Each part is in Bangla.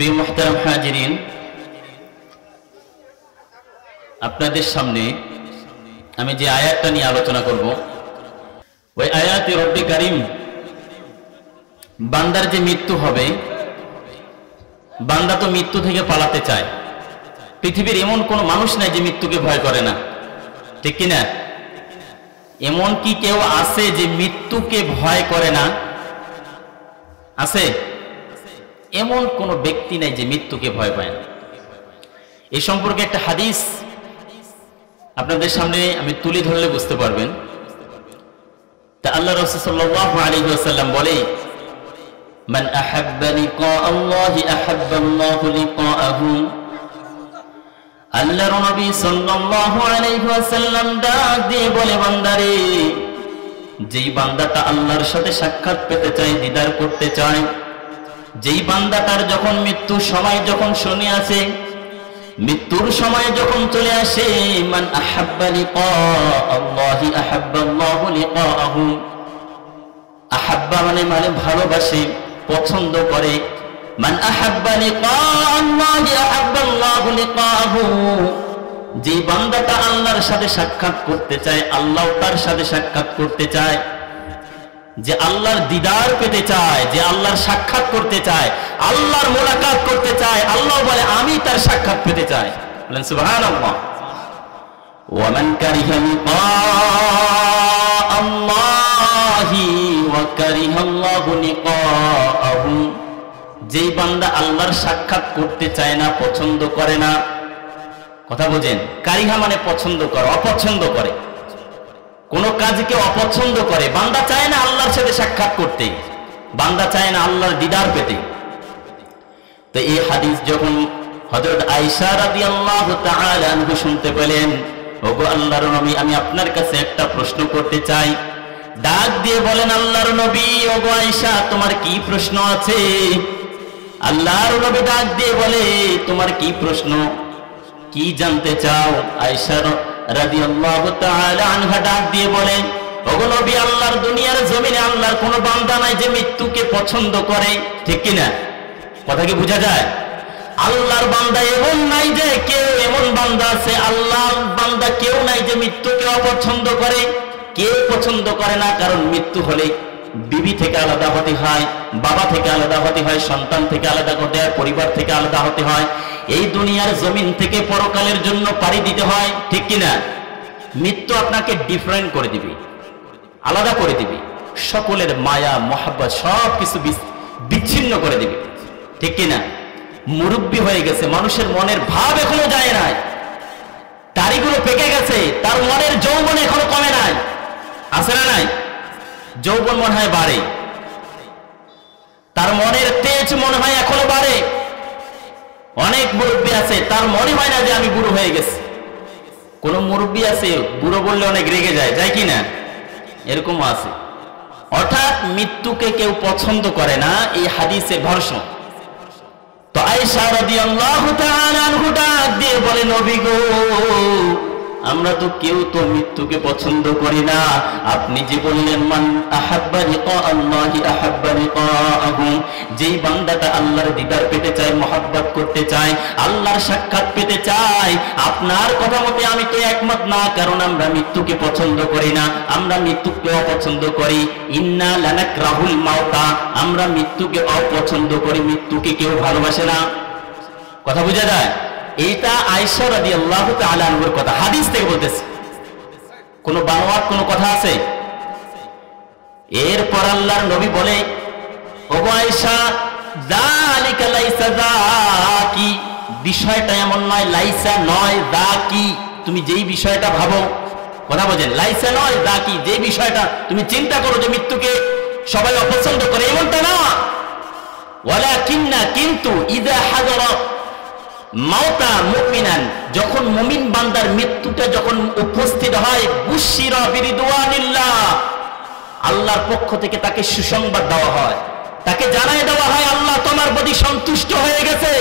প্রিয় মুহতারাম হাজিরিন, আপনাদের সামনে আমি যে আয়াতটা নিয়ে আলোচনা করব, ওই আয়াতে রব্বে কারীম বান্দার যে মৃত্যু হবে, বান্দা তো মৃত্যু থেকে পালাতে চায়। পৃথিবীর এমন কোনো মানুষ নাই যে মৃত্যুকে ভয় করে না, ঠিক কিনা? এমন কি কেউ আছে যে মৃত্যুকে ভয় করে না? আছে? এমন কোন ব্যক্তি নাই যে মৃত্যুকে ভয় পায় না। এই সম্পর্কে একটা হাদিস আপনাদের সামনে আমি তুলে ধরলে বুঝতে পারবেন। তা আল্লাহ রাসূল সাল্লাল্লাহু আলাইহি ওয়াসাল্লাম বলে, মান আহাব্বা লিকা আল্লাহি আহাব্বা আল্লাহু লিকাআহু। আল্লাহর নবী সাল্লাল্লাহু আলাইহি ওয়াসাল্লাম ডাক দিয়ে বলে, বান্দারে, যেই বান্দাটা আল্লাহর সাথে সাক্ষাৎ পেতে চায়, দিদার করতে চায়, যেই বান্দাটার যখন মৃত্যুর সময় যখন শুনে আসে, মৃত্যুর সময় যখন চলে আসে, মান আহাব্বা লিকা আল্লাহি আহাব্বা আল্লাহু লিকাআহু। আহাব্বা মানে ভালোবাসে, পছন্দ করে। মান আহাব্বা লিকা আল্লাহি আহাব্বা আল্লাহু লিকাআহু। যে বান্দাটা আল্লাহর সাথে সাক্ষাৎ করতে চায়, আল্লাহ তার সাথে সাক্ষাৎ করতে চায়, যে আল্লাহর দিদার পেতে চায়, যে আল্লাহর সাক্ষাৎ করতে চায়, আল্লাহর মোলাকাত করতে চায়, আল্লাহ বলে আমি তার সাক্ষাৎ পেতে চাই। বলেন সুবহানাল্লাহ। ওয়া মান কারিহা লিকা আল্লাহি ওয়া কারিহা আল্লাহু লিকাআহু। যেই বান্দা আল্লাহর সাক্ষাৎ করতে চায় না, পছন্দ করে না, কথা বোঝেন? কারিহা মানে পছন্দ করে, অপছন্দ করে, কোন কাজকে অপছন্দ করে। বান্দা চায় না আল্লাহর সাথে সাক্ষাৎ করতে, বান্দা চায় না আল্লাহর দিদার পেতে। তো এই হাদিস যখন হযরত আয়েশা রাদিয়াল্লাহু তাআলা আনহা শুনতে পেলেন, ওগো আল্লাহর নবী, আমি আপনার কাছে একটা প্রশ্ন করতে চাই। ডাক দিয়ে বলেন, আল্লাহর নবী, ওগো আয়েশা, তোমার কি প্রশ্ন আছে? আল্লাহর নবী ডাক দিয়ে বলে, তোমার কি প্রশ্ন, কি জানতে চাও? আয়েশা রাদিয়াল্লাহু তাআলা আনহা ডাক দিয়ে বলেন, ওগো নবী, আল্লাহর দুনিয়ার জমিনে আল্লাহর কোন বান্দা নাই যে মৃত্যুকে পছন্দ করে, ঠিক কি না? কথা কি বোঝা যায়? আল্লাহর বান্দা এমন নাই যে কেউ, এমন বান্দা আছে, আল্লাহর বান্দা কেউ নাই যে মৃত্যুকে অপছন্দ করে। কেউ পছন্দ করে না, কারণ মৃত্যু হলে বিবি থেকে আলাদা হতে হয়, বাবা থেকে আলাদা হতে হয়, সন্তান থেকে আলাদা হতে হয়, পরিবার থেকে আলাদা হতে হয়, এই দুনিয়ার জমিন থেকে পরকালের জন্য পাড়ি দিতে হয়, ঠিক কিনা? মৃত্যু আপনাকে ডিফারেন্ট করে দিবে, আলাদা করে দিবে, সকলের মায়া মহাব্বত সব কিছু বিচ্ছিন্ন করে দিবে, ঠিক কিনা? মুরব্বী হয়ে গেছে, মানুষের মনের ভাব এখনো যায় নাই, দাড়িগুলো পেকে গেছে, তার মনের যৌবন এখনো কমে নাই, আছে না নাই? যৌবন মনে হয় বাড়ে, তার মনের তেজ মনে হয় এখনো বাড়ে। অনেক মুরব্বী আছে, তার মনে হয় না যে আমি বুড়ো হয়ে গেছি। কোন মুরব্বী আছে বুড়ো বললে অনেক রেগে যায়, যায় কি না? এরকম আছে। অর্থাৎ মৃত্যুকে কেউ পছন্দ করে না, এই হাদিসের ভাষ্য। তো আয়েশা রাদিয়াল্লাহু তাআলা আনহা ডাক দিয়ে বলে, নবী গো, আমরা তো কেউ তো মৃত্যুকে পছন্দ করি না। আপনি যে বললেন, মান আহাব্বা লিকা আল্লাহি আহাব্বা লিকাআহু, যেই বান্দাটা আল্লাহর দিদার পেতে চায়, মহব্বত করতে চায়, আল্লাহর সাক্ষাৎ পেতে চায়, আপনার কথা মতে আমি তো একমত না, কারণ আমরা মৃত্যুকে পছন্দ করি না, আমরা মৃত্যুকে অপছন্দ করি। ইন্না লানাকরাহুল মাউতা, আমরা মৃত্যুকে অপছন্দ করি, মৃত্যুকে কেউ ভালোবাসে না। কথা বোঝা যায়? এইটা আয়েশা রাদিয়াল্লাহু তাআলা আনহার কথা, হাদিস থেকে বলতেছে, কোন বানোয়াট কোন কথা আছে? এরপর আল্লাহর নবী বলে, ওগো আয়েশা, যালিকা লাইসা যাকি, বিষয়টা এমন নয়, লাইসা নয়, যাকি, তুমি যেই বিষয়টা ভাবো, কথা বোঝেন? লাইসা নয়, যাকি, যে বিষয়টা তুমি চিন্তা করো যে মৃত্যুকে সবাই অপছন্দ করে, এমনটা না। ওয়ালাকিন্না, কিন্তু, ইযা হাযারা মাউতা মুমিনান, যখন মুমিন বান্দার মৃত্যুটা যখন উপস্থিত হয়, বুশিরা বিরিদওয়ানিল্লাহ, আল্লাহর পক্ষ থেকে তাকে সুসংবাদ দেওয়া হয়, তাকে জানাই দেওয়া হয়, আল্লাহ তোমার প্রতি সন্তুষ্ট হয়ে গেছে,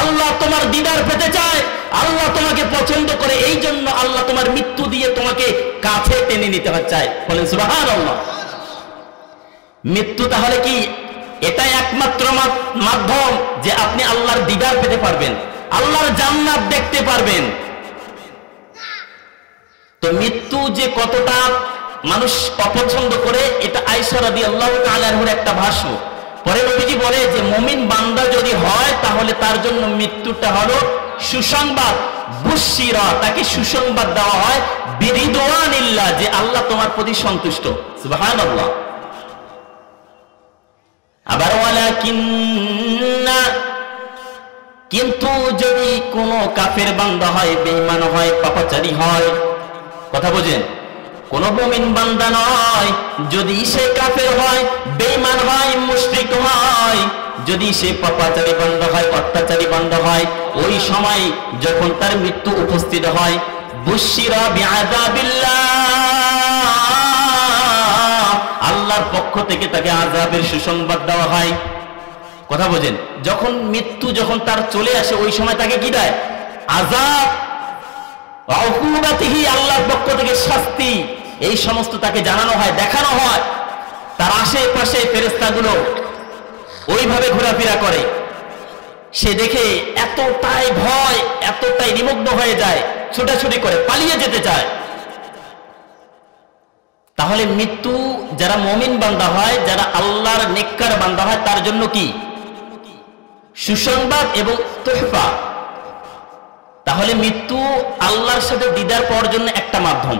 আল্লাহ তোমার দিদার পেতে চায়, আল্লাহ তোমাকে পছন্দ করে, এই জন্য আল্লাহ তোমার মৃত্যু দিয়ে তোমাকে কাছে টেনে নিতে চায়। বলেন সুবহানাল্লাহ। মৃত্যু তাহলে কি এটাই একমাত্র মাধ্যম যে আপনি আল্লাহর দিদার পেতে পারবেন, আল্লাহর জান্নাত দেখতে পারবেন। তো মৃত্যু যে কতটা মানুষ অপছন্দ করে, এটা আয়েশা রাদিয়াল্লাহু তাআলা আনহার একটা ভাষ্য। পরে নবীজি বলে যে মুমিন বান্দা যদি হয় তাহলে তার জন্য মৃত্যুটা হলো সুসংবাদ, বুশিরা, তাকে সুসংবাদ দেওয়া হয় বিরিদওয়ানিল্লাহ, যে আল্লাহ তোমার প্রতি সন্তুষ্ট। সুবহানাল্লাহ। আবার ওয়ালাকিন্না, কিন্তু যদি কোনো কাফের বান্দা হয়, বেঈমান হয়, পাপাচারী হয়, কথা বোঝেন, কোন মুমিন বান্দা নয়, যদি সে কাফের হয়, বেঈমান হয়, মুশরিক হয়, যদি সে পাপাচারী বান্দা হয়, অত্যাচারী বান্দা হয়, ওই সময় যখন তার মৃত্যু উপস্থিত হয়, বুশিরা বিআযাবিল্লাহ, আল্লাহর পক্ষ থেকে তাকে আযাবের সুসংবাদ দেওয়া হয়। কথা বোঝেন, যখন মৃত্যু যখন তার চলে আসে ওই সময় তাকে কি দেয়? আযাব, উকুবাতিহি, আল্লাহর পক্ষ থেকে শাস্তি, এই সমস্ত তাকে জানানো হয়, দেখানো হয়। তার আশেপাশে ফেরেশতাগুলো ওইভাবে ঘোরাফেরা করে, সে দেখে এতটাই ভয়, এতটাই নিমগ্ন হয়ে যায়, ছোটাছুটি করে পালিয়ে যেতে চায়। তাহলে মৃত্যু যারা মুমিন বান্দা হয়, যারা আল্লাহর নেককার বান্দা হয়, তার জন্য কি সুসংবাদ এবং তোহফা। তাহলে মৃত্যু আল্লাহর সাথে দিদার পাওয়ার জন্য একটা মাধ্যম।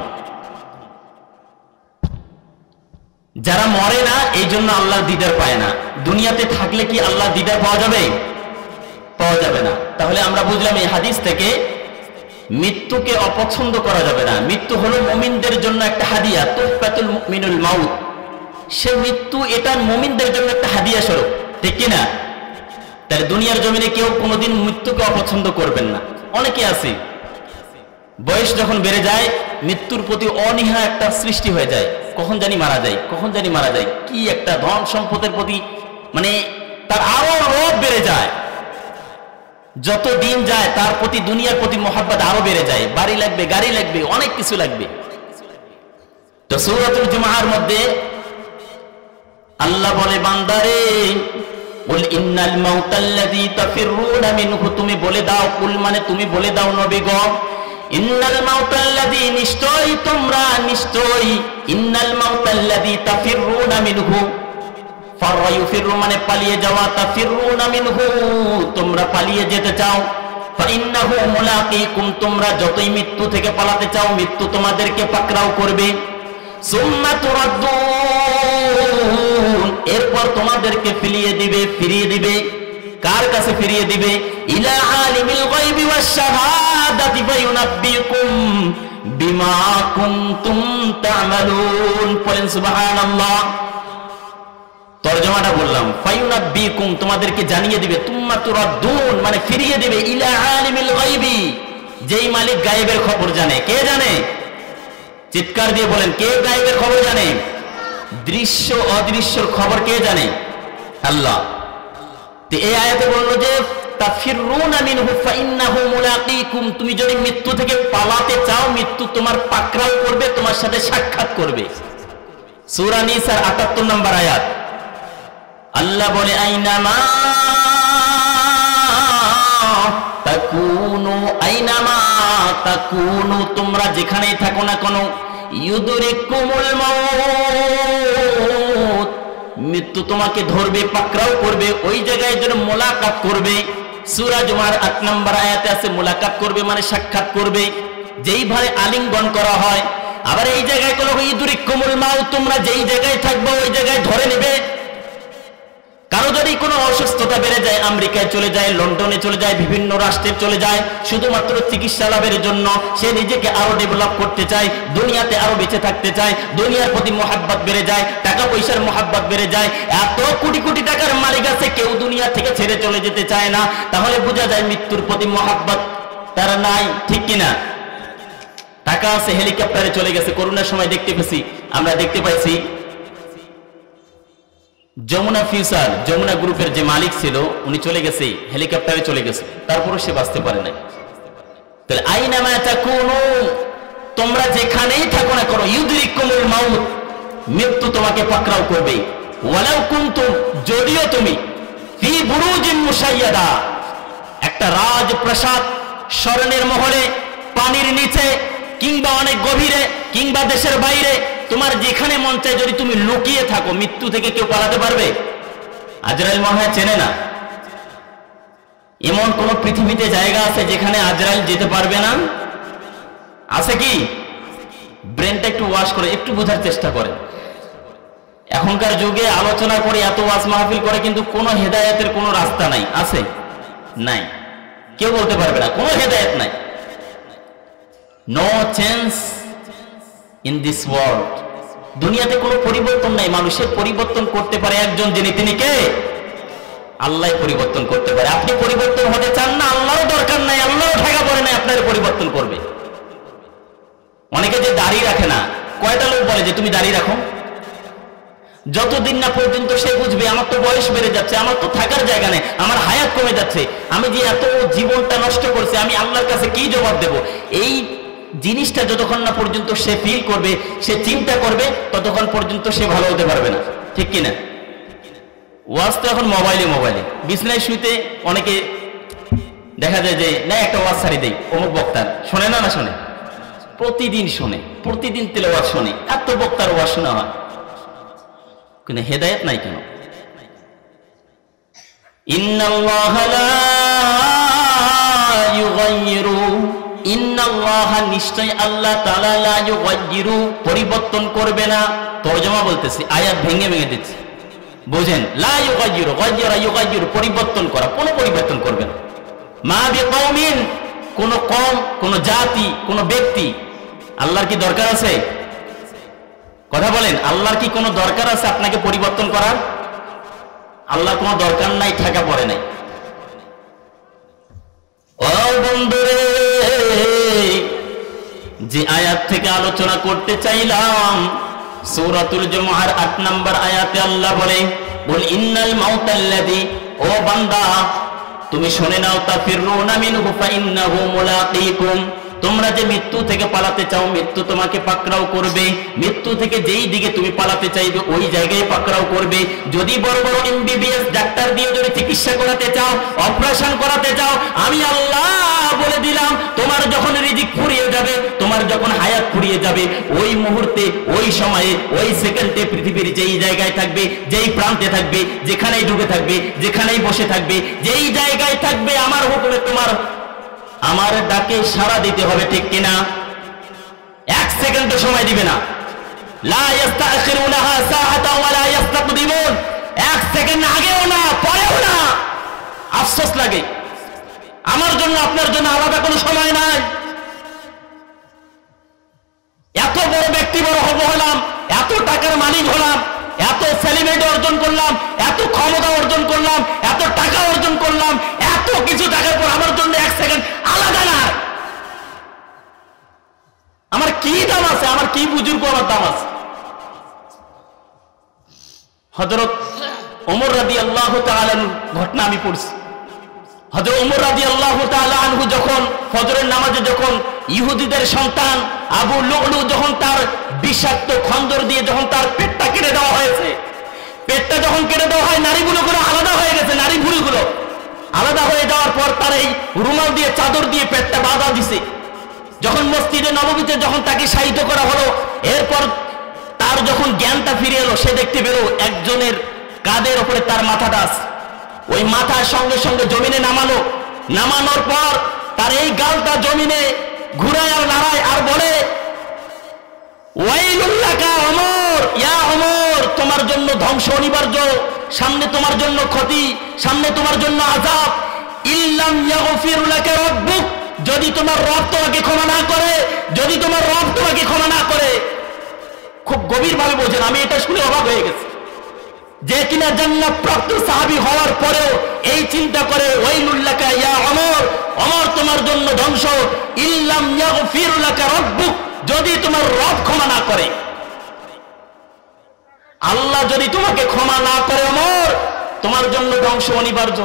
যারা মরে না এই জন্য আল্লাহর দিদার পায় না। দুনিয়াতে থাকলে কি আল্লাহর দিদার পাওয়া যাবে? পাওয়া যাবে না। তাহলে আমরা বুঝলাম এই হাদিস থেকে মৃত্যুকে অপছন্দ করা যাবে না। মৃত্যু হলো মুমিনদের জন্য একটা হাদিয়া, তুহফাতুল মুমিনুল মাউত। সে মৃত্যু এটা মুমিনদের জন্য একটা হাদিয়া স্বরূপ, ঠিক কি না? তাহলে দুনিয়ার জমিনে কেউ কোনোদিন মৃত্যুকে অপছন্দ করবেন না। অনেকে আছে বয়স যখন বেড়ে যায় মৃত্যুর প্রতি অনীহা একটা সৃষ্টি হয়ে যায়, কখন জানি মারা যায়, কখন জানি মারা যায়, কি একটা ধন সম্পদের প্রতি মানে তার আরো লোভ বেড়ে যায়। যত দিন যায় তার প্রতি দুনিয়ার প্রতি মোহাব্বত আরো বেড়ে যায়, বাড়ি লাগবে, গাড়ি লাগবে, অনেক কিছু লাগবে। তো সূরাতুল জুমার মধ্যে আল্লাহ বলে, বান্দারে কুল ইন্নাল মাউতাল্লাযী তাফিরুনা মিনহু, তুমি বলে দাও, কুল মানে তুমি বলে দাও নবী গো, ইন্নাল মাউতাল্লাযী, নিশ্চয়ই তোমরা, নিশ্চয়ই, ইন্নাল মাউতাল্লাযী তাফিরুনা মিনহু, ফাররা ইউফিরু মানে পালিয়ে যাওয়া, তাফিরুনা মিনহু তোমরা পালিয়ে যেতে চাও, ফাইন্নাহু মুলাকীকুম তোমরা যতই মৃত্যু থেকে পালাতে চাও মৃত্যু তোমাদেরকে পাকড়াও করবে, সুম্মা তুরাদ্দুন এরপর তোমাদেরকে ফিরিয়ে দিবে। কার কাছে ফিরিয়ে দিবে? ইলা আলিমিল গায়বি ওয়াশ শাহাদাতি ফায়ুনাব্বিকুম বিমা কুনতুম তা'মালুন। বলেন সুবহানাল্লাহ। তরজমাটা বললাম, ফায়ুনাব্বিকুম তোমাদেরকে জানিয়ে দিবে, তুম্মা তুরাদ্দুন মানে ফিরিয়ে দিবে, ইলা আলিমিল গায়বি যেই মালিক গায়েবের খবর জানে। কে জানে? চিৎকার দিয়ে বলেন, কে গায়েবের খবর জানে? দৃশ্য অদৃশ্যর খবর কে জানে? আল্লাহ। তো এই আয়াতে বলল যে তাফিরুনা মিনহু ফাইন্নাহু মুলাকীকুম, তুমি যদি মৃত্যু থেকে পালাতে চাও মৃত্যু তোমার পাকড়াও করবে, তোমার সাথে সাক্ষাৎ করবে। সূরা নিসার ৭৮ নম্বর আয়াত। আল্লাহ বলে, আইনামা তাকুনু, আইনামা তাকুনু তোমরা যেখানেই থাকো না কেন, ইউদরিকুমুল মাউত মৃত্যু তোমাকে ধরবে, পাকড়াও করবে, ওই জায়গায় যেন মোলাকাত করবে। সূরা জুমার ৮ নম্বর আয়াতে আছে মোলাকাত করবে মানে সাক্ষাৎ করবে, যেইভাবে আলিঙ্গন করা হয়। আবার এই জায়গায় কোনো ইউদরিকুমুল মাউত তোমরা যেই জায়গায় থাকবে ওই জায়গায় ধরে নেবে। কারো যদি কোনো অসুস্থতা বেড়ে যায়, আমেরিকায় চলে যায়, লন্ডনে চলে যায়, বিভিন্ন রাষ্ট্রে চলে যায় শুধুমাত্র চিকিৎসা লাভের জন্য, সে নিজেকে আরো ডেভেলপ করতে চায়, দুনিয়াতে আরো বেঁচে থাকতে চায়, দুনিয়ার প্রতি মোহাব্বত বেড়ে যায়, টাকা পয়সার মোহাব্বত বেড়ে যায়, এত কোটি কোটি টাকার মালিক আছে, কেউ দুনিয়া থেকে ছেড়ে চলে যেতে চায় না। তাহলে বোঝা যায় মৃত্যুর প্রতি মোহাব্বত তার নাই, ঠিক কিনা? টাকা আছে, হেলিকপ্টারে চলে গেছে। করোনার সময় আমরা দেখতে পাইছি যমুনা ফিউচার, যমুনা গ্রুপের যে মালিক ছিল উনি চলে গেছে, হেলিকপ্টারে চলে গেছে, তারপরও সে বাঁচতে পারে নাই। তাহলে আইনামা তাকুনু তোমরা যেখানেই থাকো না কেন, ইউদরিকুমুল মাউত মৃত্যু তোমাকে পাকড়াও করবে, ওয়ালাউ কুনতুম যদিও তুমি ফি বুরুজিন মুশাইয়াদা, একটা রাজপ্রাসাদ স্বর্ণের মহলে, পানির নিচে কিংবা অনেক গভীরে কিংবা দেশের বাইরে, তোমার যেখানে মন চায় যদি তুমি লুকিয়ে থাকো, মৃত্যু থেকে কেউ পালাতে পারবে? আজরাইল মনে হয় চেনে না। এমন কোন পৃথিবীতে জায়গা আছে যেখানে আজরাইল যেতে পারবে না? আছে কি? ব্রেনটা একটু ওয়াশ করে একটু বোঝার চেষ্টা করে। এখনকার যুগে আলোচনা করে, এত ওয়াজ মাহফিল করে, কিন্তু কোনো হেদায়েতের কোনো রাস্তা নাই। আছে? নাই। কেউ বলতে পারবে না, কোনো হেদায়েত নাই। No change in this world. দুনিয়াতে কোনো পরিবর্তন নাই। মানুষের পরিবর্তন করতে পারে একজন, যিনি, তিনি কে? আল্লাহ পরিবর্তন করতে পারে। আপনি পরিবর্তন হতে চান না, আল্লাহর দরকার নাই, আল্লাহও ঠেকা পড়ে নাই আপনার পরিবর্তন করবে। অনেকে যে দাড়ি রাখে না, কয়টা লোক বলে যে তুমি দাড়ি রাখো? যতদিন না পর্যন্ত সে বুঝবে আমার তো বয়স বেড়ে যাচ্ছে, আমার তো থাকার জায়গা নেই, আমার হায়াত কমে যাচ্ছে, আমি যে এত জীবনটা নষ্ট করছি, আমি আল্লাহর কাছে কি জবাব দেব, এই জিনিসটা যতক্ষণ না পর্যন্ত সে ফিল করবে, সে চিন্তা করবে, ততক্ষণ পর্যন্ত সে ভালো হতে পারবে না। ঠিক কিনা? ওয়াজ তো এখন মোবাইলে বিছনায় শুইতে অনেকে দেখা যায় যে না একটা ওয়াজ ছাড়ি দেই, অমুক বক্তার। শোনে না? না শোনে? প্রতিদিন শোনে, প্রতিদিন তেলাওয়াত শোনে, এত বক্তার ওয়াজ শোনা হয়, কিন্তু হেদায়েত নাই কেন? ইন্নাল্লাহা লা ইউগাইয়িরু, ইন্নাল্লাহা নিশ্চয় আল্লাহ তাআলা লা ইউগাইয়িরু পরিবর্তন করবে না। তরজমা বলতেছি, আয়াত ভেঙে দিচ্ছি, বুঝেন? লা ইউগাইয়িরু, গায়্যারা ইউগাইয়িরু পরিবর্তন করা, কোনো পরিবর্তন করবে না। মা বিকওমিন, কোন কওম, কোন জাতি, কোন ব্যক্তি। আল্লাহর কি দরকার আছে? কথা বলেন, আল্লাহর কি কোনো দরকার আছে আপনাকে পরিবর্তন করার? আল্লাহর কোনো দরকার নাই, ঠেকা পড়ে নাই। ও বন্ধুরে, যে আয়াত থেকে আলোচনা করতে চাইলাম, সূরাতুল জুমআর ৮ নম্বর আয়াতে আল্লাহ বলে, বল ইন্নাল মাউতাল্লাযী, ও বান্দা তুমি শুনে নাও, তাফিরুনা মিনহু ফাইন্নাহু মুলাকীকুম, তোমরা যে মৃত্যু থেকে পালাতে চাও, মৃত্যু তোমাকে পাকড়াও করবে। মৃত্যু থেকে যেই দিকে তুমি পালাতে চাইবে, ওই জায়গায় পাকড়াও করবে। যদি বড় বড় এমবিবিএস ডাক্তার দিয়ে যদি চিকিৎসা করাতে চাও, অপারেশন করাতে চাও, আমি আল্লাহ বলে দিলাম, তোমার যখন রিজিক ফুরিয়ে যাবে, তোমার যখন হায়াত ফুরিয়ে যাবে, ওই মুহূর্তে, ওই সময়ে, ওই সেকেন্ডে পৃথিবীর যেই জায়গায় থাকবে, যেই প্রান্তে থাকবে, যেখানেই ডুবে থাকবে, যেখানেই বসে থাকবে, যেই জায়গায় থাকবে, আমার হুকুমে তোমার আমার ডাকে সাড়া দিতে হবে। ঠিক কিনা? এক সেকেন্ড সময় দিবে না। লা ইস্তাখিরুনাহা সাআতাও ওয়া লা ইস্তাকদিমুন, এক সেকেন্ড আগেও না পরেও না। আফসোস লাগে, আমার জন্য আপনার জন্য আলাদা কোনো সময় নাই। এত বড় ব্যক্তি বড় হলাম, এত টাকার মালিক হলাম, এত সেলিব্রিটি অর্জন করলাম, এত ক্ষমতা অর্জন করলাম, এত টাকা অর্জন করলাম, এত কিছু টাকার পর আমার জন্য এক সেকেন্ড আলাদা না। আমার কি দাম আছে? আমার কি বুজুর্গ আমার দাম আছে? হযরত ওমর রাদিয়াল্লাহু তাআলা আনহু ঘটনা আমি পড়ছি। হযরত ওমর রাদিয়াল্লাহু তাআলা আনহু যখন ফজরের নামাজে, যখন ইহুদিদের সন্তান আবু লুলু যখন তার বিষাক্ত খঞ্জর দিয়ে যখন তার পেটটা কেটে দেওয়া হয়েছে, পেটটা যখন কেটে দেওয়া হয়, নারীগুলো আলাদা হয়ে গেছে, নারী ভুঁড়িগুলো আলাদা হয়ে যাওয়ার পর তার এই রুমাল দিয়ে, চাদর দিয়ে পেটটা বাঁধা দিছে। যখন মসজিদে নববীতে যখন তাকে শায়িত করা হলো, এরপর তার যখন জ্ঞানটা ফিরে এলো, সে দেখতে পেল একজনের কাঁধের উপরে তার মাথাটা আছে। ওই মাথার সঙ্গে সঙ্গে জমিনে নামালো, নামানোর পর তার এই গালটা জমিনে ঘুরায় আর নাড়ায় আর বলে, ওয়াইলুল লাকা ওমর, ইয়া ওমর, তোমার জন্য ধ্বংস অনিবার্য, সামনে তোমার জন্য ক্ষতি, সামনে তোমার জন্য আযাব। ইল্লাম ইয়াগফির লাকা রাব্বুক, যদি তোমার রব তোমাকে ক্ষমা না করে, যদি তোমার রব তোমাকে ক্ষমা না করে। খুব গভীরভাবে বোঝেন, আমি এটা শুনে অবাক হয়ে গেছি, যে কিনা জান্নাত প্রাপ্ত সাহাবী হওয়ার পরেও এই চিন্তা করে, ওয়াইলুল লাকা ইয়া ওমর, ওমর তোমার জন্য ধ্বংস। ইল্লাম ইয়াগফির লাকা রাব্বুক, যদি তোমার রব ক্ষমা না করে, আল্লাহ যদি তোমাকে ক্ষমা না করে, ওমর তোমার জন্য ধ্বংস অনিবার্য।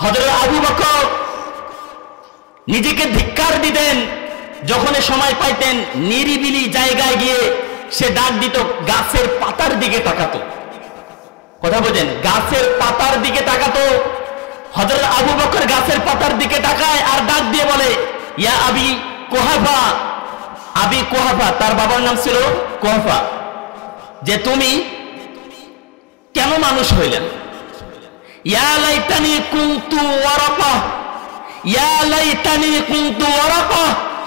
হযরত আবু বকর নিজেকে ধিক্কার দিতেন, যখন সময় পাইতেন নিরিবিলি জায়গায় গিয়ে সে ডাক দিত, গাছের পাতার দিকে তাকাতো। কথা বোঝেন, গাছের পাতার দিকে তাকাতো। হযরত আবু বকর গাছের পাতার দিকে তাকায় আর ডাক দিয়ে বলে, ইয়া আবি কুহাফা, আবি কুহাফা, তার বাবার নাম ছিল কুহাফা, যে তুমি কেন মানুষ হইলেন? ইয়া লাইতানি কুনতু ওয়ারাকা, ইয়া লাইতানি কুনতু ওয়ারাকা,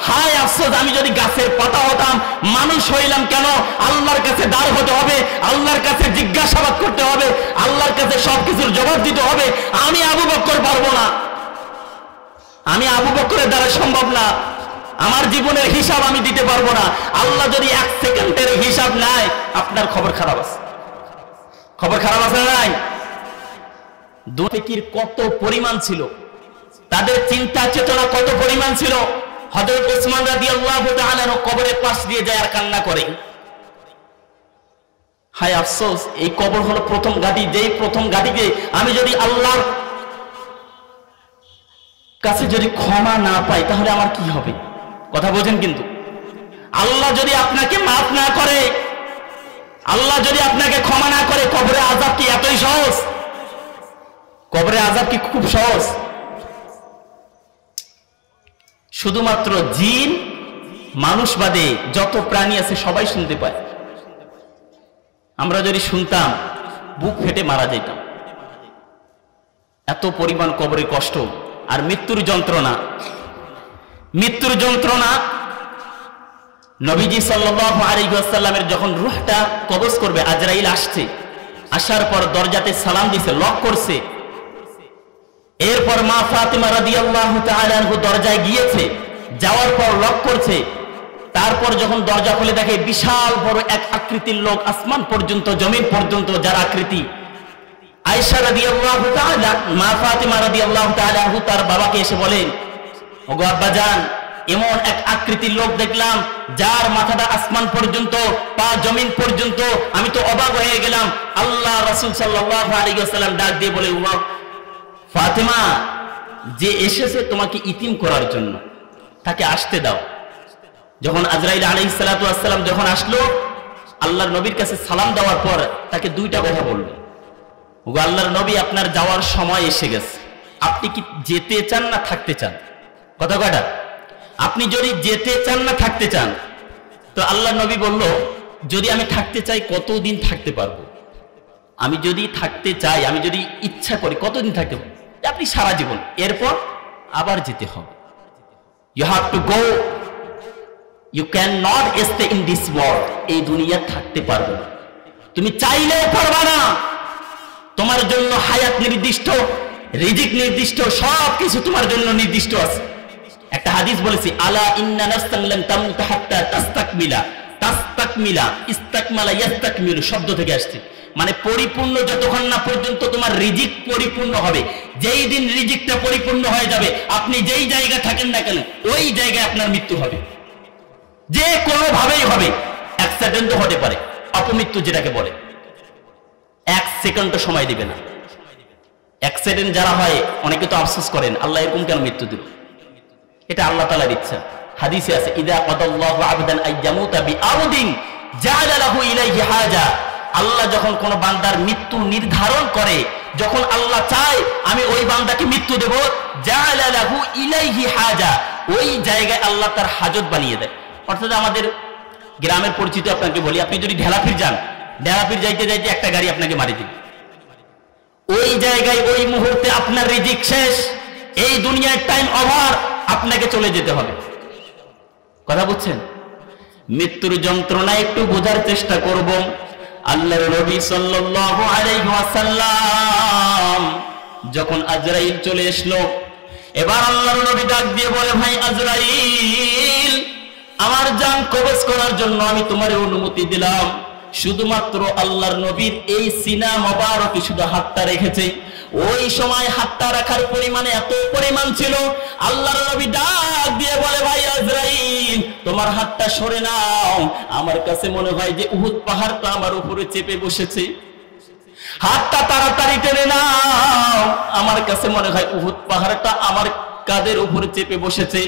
হায় আফসোস আমি যদি গাছের পাতা হতাম, মানুষ হইলাম কেন? আল্লাহর কাছে দাঁড় হতে হবে, আল্লাহর কাছে জিজ্ঞাসাবাদ করতে হবে, আল্লাহর কাছে সবকিছুর জবাব দিতে হবে। আমি আবু বকর পারবো না, আমি আবু বকরের দ্বারা সম্ভব না, আমার জীবনের হিসাব আমি দিতে পারবো না। আল্লাহ যদি 1 সেকেন্ডের হিসাব নাই, আপনার খবর খারাপ আছে, খবর খারাপ আছে না নাই? দুনিয়ার কত পরিমাণ ছিল, তাদের চিন্তা চেতনা কত পরিমাণ ছিল। হযরত ওসমান রাদিয়াল্লাহু তাআলা কবরের পাশ দিয়ে যায় আর কান্না করে। হায় আফসোস, এই কবর হলো প্রথম ঘাঁটি, যেই প্রথম ঘাঁটিকে আমি যদি আল্লাহর কাছে যদি ক্ষমা না পাই, তাহলে আমার কি হবে? কথা বোঝেন কিন্তু, আল্লাহ যদি আপনাকে মাফ না করে, আল্লাহ যদি আপনাকে ক্ষমা না করে, কবরে আযাব কি এতই সহজ? কবরে আযাব কি খুব সহজ? শুধুমাত্র জিন মানুষ বাদে যত প্রাণী আছে সবাই শুনতে পায়। আমরা যদি শুনতাম, বুক ফেটে মারা যেতাম। এত পরিমাণ কবরের কষ্ট আর মৃত্যুর যন্ত্রণা। মৃত্যুর যন্ত্রণা, নবীজি সাল্লাল্লাহু আলাইহি ওয়াসাল্লামের যখন রূহটা কবজ করবে, আজরাইল আসছে, আসার পর দরজাতে সালাম দিছে, লক করছে। এরপর মা ফাতিমা রাদিয়াল্লাহু তাআলা আনহা দরজায় গিয়েছে, যাওয়ার পর লক করছে। তারপর যখন দরজা খুলে দেখে বিশাল বড় এক আকৃতির লোক, আসমান পর্যন্ত জমিন পর্যন্ত যার আকৃতি। আয়েশা রাদিয়াল্লাহু তাআলা, মা ফাতিমা রাদিয়াল্লাহু তাআলা আনহা তার বাবাকে এসে বলেন, ওগো আব্বাজান, এমন এক আকৃতির লোক দেখলাম যার মাথাটা আসমান পর্যন্ত, পা জমিন পর্যন্ত, আমি তো অবাক হয়ে গেলাম। আল্লাহ রাসূল সাল্লাল্লাহু আলাইহি ওয়াসাল্লাম ডাক দিয়ে বলে, ফাতিমা, যে এসেছে তোমাকে ইতিম করার জন্য, তাকে আসতে দাও। যখন আজরাইল আলাইহিস সালাতু ওয়াস সালাম যখন আসলো, আল্লাহর নবীর কাছে সালাম দেওয়ার পর তাকে দুইটা কথা বলল, ওগো আল্লাহর নবী, আপনার যাওয়ার সময় এসে গেছে, আপনি কি যেতে চান না থাকতে চান? কথা কয়টা? আপনি যদি যেতে চান না থাকতে চান? তো আল্লাহর নবী বলল, যদি আমি থাকতে চাই কতদিন থাকতে পারবো? আমি যদি থাকতে চাই, আমি যদি ইচ্ছা করি, কতদিন থাকতে পারবো? আপনি সারা জীবন, এরপর আবার যেতে হবে। You have to go, you can not stay in this world. এই দুনিয়া থাকতে পারবে না, তুমি চাইলেও পারবা না। তোমার জন্য হায়াত নির্দিষ্ট, রিজিক নির্দিষ্ট, সবকিছু তোমার জন্য নির্দিষ্ট আছে। একটা হাদিস বলেছি, আলা ইন্না নাফসান লান তামুতা হাত্তা তাস্তাকমিলা। তাস্তাকমিলা, ইস্তাকমালা, ইয়াস্তাকমিলু শব্দ থেকে আসছে, মানে পরিপূর্ণ যতক্ষণ না পর্যন্ত তোমার রিজিক পরিপূর্ণ হবে। যেই দিন রিজিকটা পরিপূর্ণ হয়ে যাবে, আপনি যেই জায়গায় থাকেন না কেন, ওই জায়গায় আপনার মৃত্যু হবে, যে কোনো ভাবেই হবে। অ্যাক্সিডেন্টও হতে পারে, অপমৃত্যু যেটাকে বলে, 1 সেকেন্ডও সময় দিবে না। অ্যাক্সিডেন্ট যারা হয়, অনেকে তো আফসোস করেন, আল্লাহ এরকম কেন মৃত্যু দিল? এটা আল্লাহ তাআলার ইচ্ছা। হাদিসে আছে, ইদা কাদাল্লাহু আবদান আইয়ামুতা বিআরদিন জাআলা লাহু ইলাইহি হাজা। আল্লাহ যখন কোন বান্দার মৃত্যু নির্ধারণ করে, যখন আল্লাহ চায় আমি ওই বান্দাকে মৃত্যু দেব, জাআলা লাহু ইলাইহি হাজা, ওই জায়গায় আল্লাহ তার হাজত বানিয়ে দেয়। অর্থাৎ আমাদের গ্রামের পরিচিত আপনাকে বলি, আপনি যদি ঢেলাফির যান, ঢেলাফির যাইতে যাইতে একটা গাড়ি আপনাকে মারি দিবে, ওই জায়গায় ওই মুহূর্তে আপনার রিজিক শেষ, এই দুনিয়ার টাইম ওভার, আপনাকে চলে যেতে হবে। কথা বুঝছেন? মৃত্যুর যন্ত্রণা একটু বোঝার চেষ্টা করব। আল্লাহর নবী সাল্লাল্লাহু আলাইহি ওয়াসাল্লাম যখন আজরাইল চলে আসলো, এবার আল্লাহর নবী ডাক দিয়ে বলে, ভাই আজরাইল, আমার জান কবজ করার জন্য আমি তোমার অনুমতি দিলাম। শুধুমাত্র আল্লাহর নবীর এই সিনা মোবারকে শুধু হাতটা রেখেছে, ওই সময় হাতটা রাখার পরিমাণে এত পরিমাণ ছিল, আল্লাহর নবী ডাক দিয়ে বলে, ভাই আজরাইল, তোমার হাতটা সরে নাও। আমার কাছে মনে হয় যে উহুদ পাহাড়টা আমার উপরে চেপে বসেছে, হাতটা তাড়াতাড়ি টেনে নাও। আমার কাছে মনে হয় উহুদ পাহাড়টা আমার কাদের উপরে চেপে বসেছে।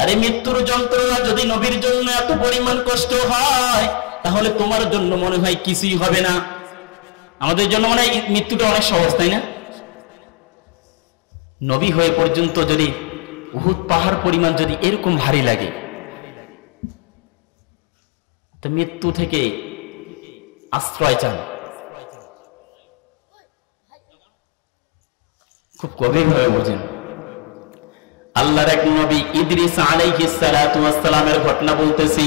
আরে মৃত্যুর যন্ত্রণা যদি নবীর জন্য এত পরিমাণ কষ্ট হয়, তাহলে তোমার জন্য মনে হয় কিছুই হবে না। আমাদের জন্য মনে হয় মৃত্যুটা অনেক সহজ, তাই না? নবী হয়ে পর্যন্ত যদি উহুদ পাহাড় পরিমাণ যদি এরকম ভারী লাগে, তো মৃত্যু থেকে আশ্রয় চান। খুব গভীরভাবে বোঝেন। আল্লাহর এক নবী ইদ্রিস আলাইহিস সালাতু ওয়াস সালামের ঘটনা বলতেছি।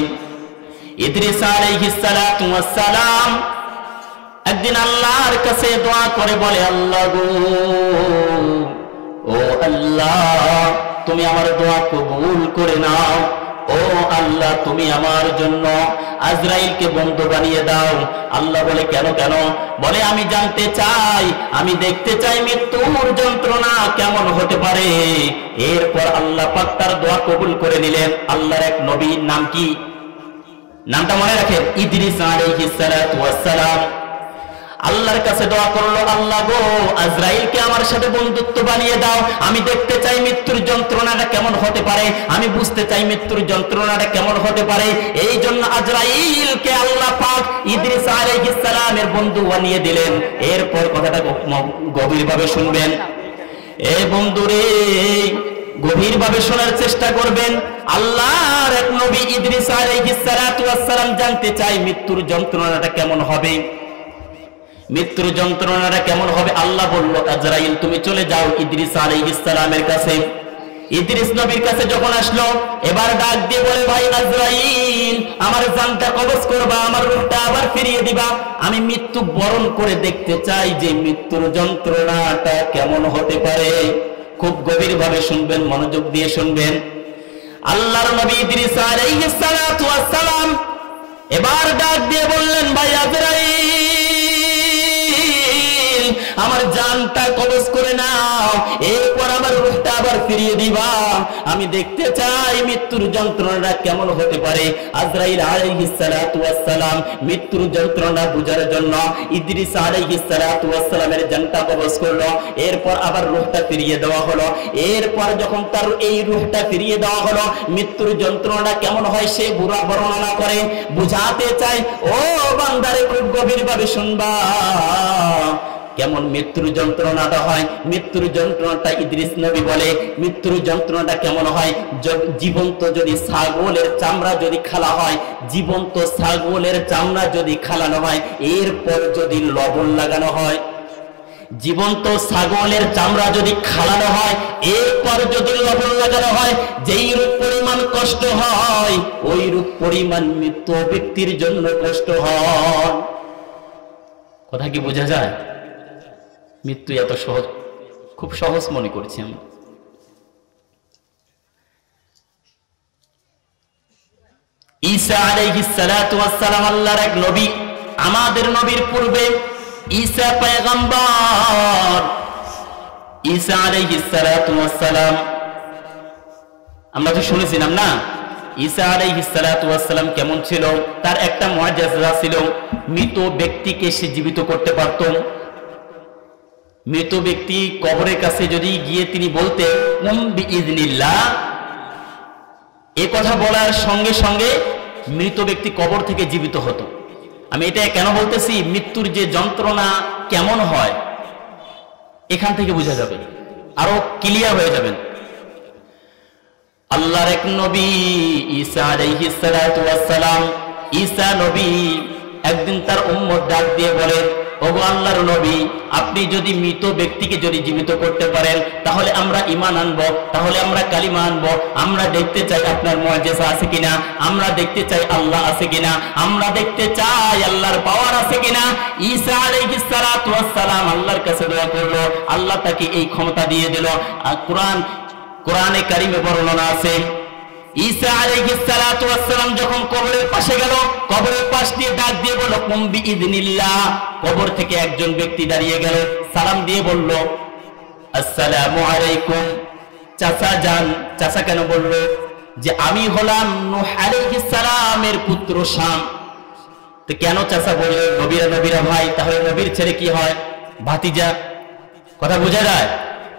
ইদ্রিস আলাইহিস সালাতু ওয়াস সালাম একদিন আল্লাহর কাছে দোয়া করে বলে, আল্লাহ গো, ও আল্লাহ, তুমি আমার দোয়া কবুল করে নাও। ও আল্লাহ, তুমি আমার জন্য আজরাইলকে বন্ধু বানিয়ে দাও। আল্লাহ বলে, কেন কেন? বলে, আমি জানতে চাই, আমি দেখতে চাই মৃত্যুর যন্ত্রণা কেমন হতে পারে। এরপর আল্লাহ পাক তার দোয়া কবুল করে নিলেন। আল্লাহর এক নবীর নাম কি? নামটা মনে রাখেন, ইদ্রিস আলাইহিস সালাতু ওয়াস সালাম। আল্লাহর কাছে দোয়া করলো, আল্লাহ গো, আজরাইলকে আমার সাথে বন্ধুত্ব বানিয়ে দাও। আমি দেখতে চাই মৃত্যুর যন্ত্রণাটা কেমন হতে পারে, আমি বুঝতে চাই মৃত্যুর যন্ত্রণাটা কেমন হতে পারে। এই জন্য আজরাইলকে আল্লাহ পাক ইদ্রিস আলাইহিস সালামের বন্ধু বানিয়ে দিলেন। এরপর কথাটা গভীরভাবে শুনবেন। এ বন্ধুরে, গভীরভাবে শোনার চেষ্টা করবেন। আল্লাহর এক নবী ইদ্রিস আলাইহিস সালাতু ওয়াস সালাম জানতে চাই মৃত্যুর যন্ত্রণাটা কেমন হবে। মৃত্যুর যন্ত্রণাটা কেমন হবে? আল্লাহ বলল, আজরাইল তুমি চলে যাও ইদ্রিস আলাইহিস সালামের কাছে। ইদ্রিস নবীর কাছে যখন আসলো, এবার ডাক দিয়ে বলে, ভাই আজরাইল, আমার জানটা কবজ করবা, আমার রূহটা আবার ফিরিয়ে দিবা। আমি মৃত্যু বরণ করে দেখতে চাই যে মৃত্যুর যন্ত্রণাটা কেমন হতে পারে। খুব গভীরভাবে শুনবেন, মনোযোগ দিয়ে শুনবেন। আল্লাহর নবী ইদ্রিস আলাইহিস সালাতু ওয়াস সালাম এবার ডাক দিয়ে বললেন, ভাই আজরাইল, আমার জানটা কবজ করে নাও, এরপর আমার রূহটা আবার ফিরিয়ে দিবা। আমি দেখতে চাই মৃত্যুর যন্ত্রণাটা কেমন হতে পারে। আজরাইল আলাইহিস সালাতু ওয়াস সালাম মৃত্যুর যন্ত্রণা বুঝার জন্য ইদ্রিস আলাইহিস সালাতু ওয়াস সালামের জানটা কবজ করলো। এরপর আবার রূহটা ফিরিয়ে দেওয়া হলো। এরপর যখন তার এই রূহটা ফিরিয়ে দেওয়া হলো, মৃত্যুর যন্ত্রণা কেমন হয় সে বুড়া বর্ণনা করে বুঝাতে চাই। ও বান্দারে, খুব গভীরভাবে শুনবা কেমন মৃত্যুর যন্ত্রণাটা হয়। মৃত্যুর যন্ত্রণাটা ইদ্রিস নবী বলে, মৃত্যুর যন্ত্রণাটা কেমন হয়? জীবন্ত যদি ছাগলের চামড়া যদি খালা হয়, জীবন্ত ছাগলের চামড়া যদি খালানো হয়, এরপর যদি লবণ লাগানো হয়, জীবন্ত ছাগলের চামড়া যদি খালানো হয়, এরপর যদি লবণ লাগানো হয়, যেই রূপ পরিমাণ কষ্ট হয়, ওই রূপ পরিমাণ মৃত্যু ব্যক্তির জন্য কষ্ট হয়। কথা কি বোঝা যায়? মৃত্যু এত সহজ, খুব সহজ মনে করছি আমি। ঈসা আলাইহিস সালাতু ওয়াস সালাম আল্লাহর এক নবী, আমাদের নবীর পূর্বে ঈসা পয়গম্বর। ঈসা আলাইহিস সালাতু ওয়াস সালাম আমরা তো শুনেছিলাম না, ঈসা আলাইহিস সালাতু ওয়াস সালাম কেমন ছিল? তার একটা মুআজিজা ছিল, মৃত ব্যক্তিকে সে জীবিত করতে পারত। মৃত ব্যক্তি কবরের কাছে যদি গিয়ে তিনি বলতেন কুম বিইজনিল্লাহ, এই কথা বলার সঙ্গে সঙ্গে মৃত ব্যক্তি কবর থেকে জীবিত হতো। আমি এটা কেন বলতেছি? মৃত্যুর যে যন্ত্রণা কেমন হয় এখান থেকে বোঝা যাবে, আরো ক্লিয়ার হয়ে যাবেন। আল্লাহর এক নবী ঈসা আলাইহিস সালাতু ওয়াস সালাম, ঈসা নবী একদিন তার উম্মত ডাক দিয়ে বলে, ওগো আল্লাহর নবী, আপনি যদি মৃত ব্যক্তিকে যদি জীবিত করতে পারেন তাহলে আমরা ঈমান আনবো, তাহলে আমরা কালিমা আনবো। আমরা দেখতে চাই আপনার মুআজিজা আছে কিনা, আমরা দেখতে চাই আল্লাহ আছে কিনা, আমরা দেখতে চাই আল্লাহর পাওয়ার আছে কিনা। ঈসা আলাইহিস সালাতু ওয়াস সালাম আল্লাহর কাছে দোয়া করলো, আল্লাহ তাকে এই ক্ষমতা দিয়ে দিল। আর কোরআনে কারিমে বর্ণনা আছে, ঈসা আলাইহিস সালাতু ওয়াস সালাম যখন কবরের পাশে গেল, কবরের পাশ দিয়ে ডাক দিয়ে বলল কুম বিইজনিল্লাহ। কবর থেকে একজন ব্যক্তি দাঁড়িয়ে গেল, সালাম দিয়ে বলল আসসালামু আলাইকুম। চাচা যান। চাচা কেন বলল? যে আমি হলাম নূহ আলাইহিস সালামের পুত্র শাম। তো কেন চাচা বলল? নবীরা ভাই, তাহলে নবীর ছেলে কি হয়? ভাতিজা। কথা বোঝা যায়?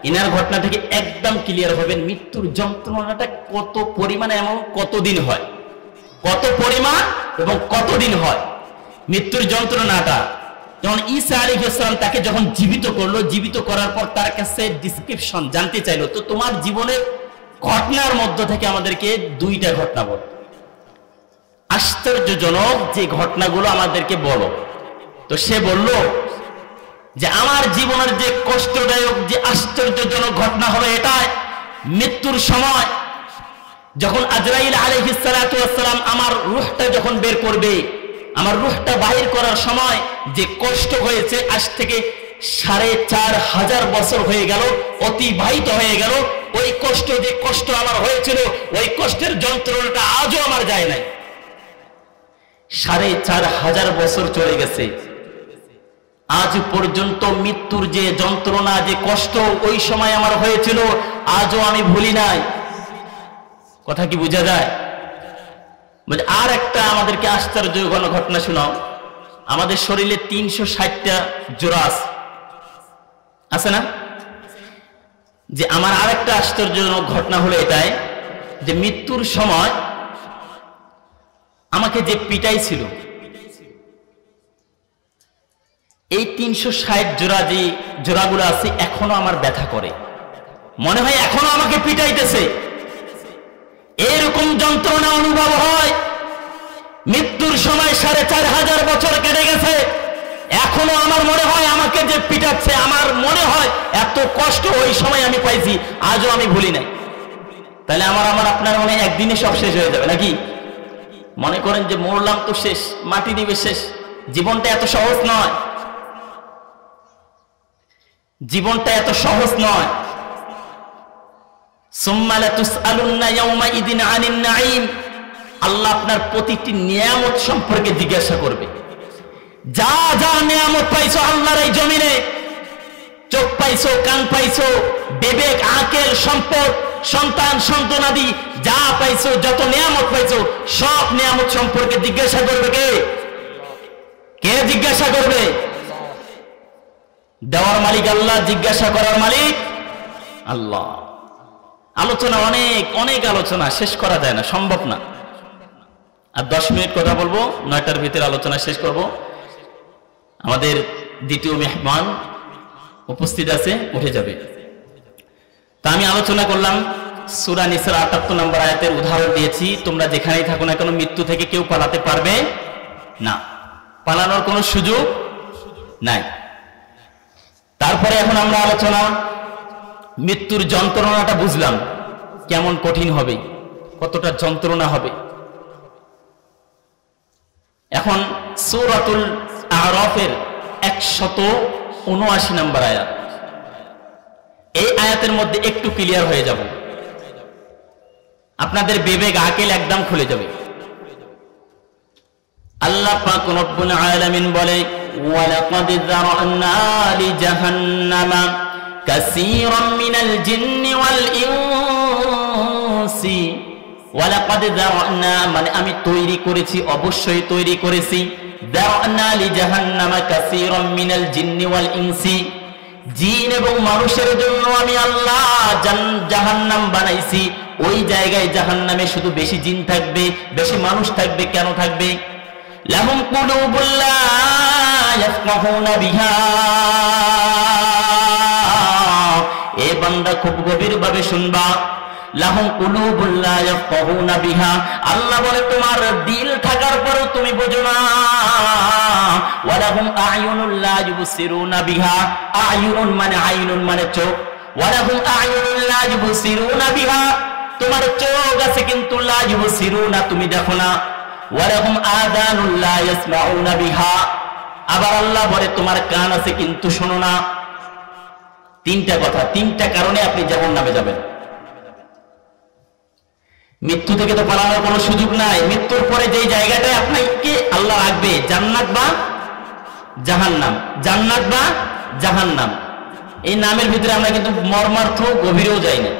ইনার ঘটনা থেকে একদম ক্লিয়ার হবেন মৃত্যুর যন্ত্রণাটা কত পরিমাণে এবং কতদিন হয়, কত পরিমাণ এবং কতদিন হয় মৃত্যুর যন্ত্রণাটা। যখন ঈসা আলাইহিস সালাম তাকে যখন জীবিত করলো, জীবিত করার পর তার কাছে ডিসক্রিপশন জানতে চাইলো, তো তোমার জীবনের ঘটনার মধ্য থেকে আমাদেরকে দুইটা ঘটনা বলো, আশ্চর্যজনক যে ঘটনাগুলো আমাদেরকে বলো। তো সে বলল যে আমার জীবনের যে কষ্টদায়ক যে আশ্চর্যজনক ঘটনা হলো এটাই, মৃত্যুর সময় যখন আজরাইল আলাইহিস সালাতু ওয়াস সালাম আমার রূহটা যখন বের করবে, আমার রূহটা বাহির করার সময় যে কষ্ট হয়েছে, আজ থেকে 4500 বছর হয়ে গেল, অতিবাহিত হয়ে গেল, ওই কষ্ট যে কষ্ট আমার হয়েছিল, ওই কষ্টের যন্ত্রণাটা আজও আমার যায় নাই। 4500 বছর চলে গেছে, আজ পর্যন্ত মৃত্যুর যে যন্ত্রণা যে কষ্ট ওই সময় আমার হয়েছিল আজও আমি ভুলি নাই। কথা কি বোঝা যায়? আর একটা আমাদেরকে আশ্চর্যজনক ঘটনা শোনাও। আমাদের শরীরে 360টা জোড়া আছে না? যে আমার আর একটা আশ্চর্যজনক ঘটনা হলো এটাই যে মৃত্যুর সময় আমাকে যে পিটাই ছিল, এই 360 জোড়া যে জোড়াগুলো আছে এখনো আমার ব্যথা করে, মনে হয় এখনো আমাকে পিটাইতেছে। এরকম যন্ত্রণা অনুভব হয়। মৃত্যুর সময় 4500 বছর কেটে গেছে, এখনো আমার মনে হয় আমাকে যে পিটাচ্ছে, আমার মনে হয় এত কষ্ট ওই সময় আমি পাইছি, আজও আমি ভুলি নাই। তাহলে আমার আপনার মনে একদিনে সব শেষ হয়ে যাবে নাকি? মনে করেন যে মরলাম তো শেষ, মাটি দিবে শেষ। জীবনটা এত সহজ নয়, জীবনটা এত সহজ নয়। সুম্মা লাতুসআলুন্না ইয়াওমাইদিন আনিন নাঈম, আল্লাহ আপনার প্রতিটি নিয়ামত সম্পর্কে জিজ্ঞাসা করবে। যা যা নিয়ামত পাইছো আল্লাহর এই জমিনে, চোখ পাইছো, কান পাইছো, বিবেক, আকেল, সম্পদ, সন্তান, সন্তানাদি যা পাইছো, যত নিয়ামত পাইছো, সব নিয়ামত সম্পর্কে জিজ্ঞাসা করবে কে? কে জিজ্ঞাসা করবে? দেওয়ার মালিক আল্লাহ, জিজ্ঞাসা করার মালিক আল্লাহ। আলোচনা অনেক অনেক আলোচনা, শেষ করা যায় না, সম্ভব না। আর 10 মিনিট কথা বলবো, 9টার ভিতরে আলোচনা শেষ করব। আমাদের দ্বিতীয় মেহমান উপস্থিত আছে, উঠে যাবে। তা আমি আলোচনা করলাম সূরা নিসার 78 নম্বর আয়াতের উদাহরণ দিয়েছি। তোমরা যেখানেই থাকো না কেন, মৃত্যু থেকে কেউ পালাতে পারবে না, পালানোর কোনো সুযোগ নাই। তারপরে এখন আমরা আলোচনা, মৃত্যুর যন্ত্রণাটা বুঝলাম কেমন কঠিন হবে, কতটা যন্ত্রণা হবে। এখন সূরাতুল আরাফের 179 নম্বর আয়াত, এই আয়াতের মধ্যে একটু ক্লিয়ার হয়ে যাব, আপনাদের বিবেক আকেল একদম খুলে যাবে। আল্লাহ পাক রব্বুল আলামিন বলে, ওয়ালাকাদ যারানা লিজাহান্নামা কাসীরাম মিনাল জিন্নি ওয়াল ইনসি। ওয়ালাকাদ যারানা মানে আমি তৈরি করেছি, অবশ্যই তৈরি করেছি। যারানা লিজাহান্নামা কাসীরাম মিনাল জিন্নি ওয়াল ইনসি, জিন এবং মানুষের জন্য আমি আল্লাহ জাহান্নাম বানাইছি। ওই জায়গায় জাহান্নামে শুধু বেশি জিন থাকবে, বেশি মানুষ থাকবে। কেন থাকবে? লাহুম কুলুবুল লা ইয়াফকাহুনা বিহা। এ বান্দা খুব গভীরভাবে শুনবা, লাহুম কুলুবুল লা ইয়াফকাহুনা বিহা। আল্লাহ বলে তোমার দিল থাকার পরেও তুমি বোঝো না। ওয়ালাহুম আ'য়ুনুল লা ইউবসিরুনা বিহা। আ'য়ুন মানে আইনুন মানে চোখ, ওয়ালাহুম আ'য়ুনুল লা ইউবসিরুনা বিহা। তোমার চোখ আছে কিন্তু লা ইউবসিরুনা তুমি দেখো না। ওয়ালাহুম আযানুল লা ইয়াসমাউনা বিহা। আবার আল্লাহ বলে তোমার কান আছে কিন্তু শোনো না। তিনটা কথা, তিনটা কারণে আপনি জাহান্নামে যাবেন। মৃত্যু থেকে তো পালানোর কোনো সুযোগ নাই। মৃত্যুর পরে যেই জায়গাটায় আপনাকে আল্লাহ রাখবে, জান্নাত বা জাহান্নাম, জান্নাত বা জাহান্নাম, এই নামের ভিতরে আমরা কিন্তু মর্মার্থ গভীরেও যাই না।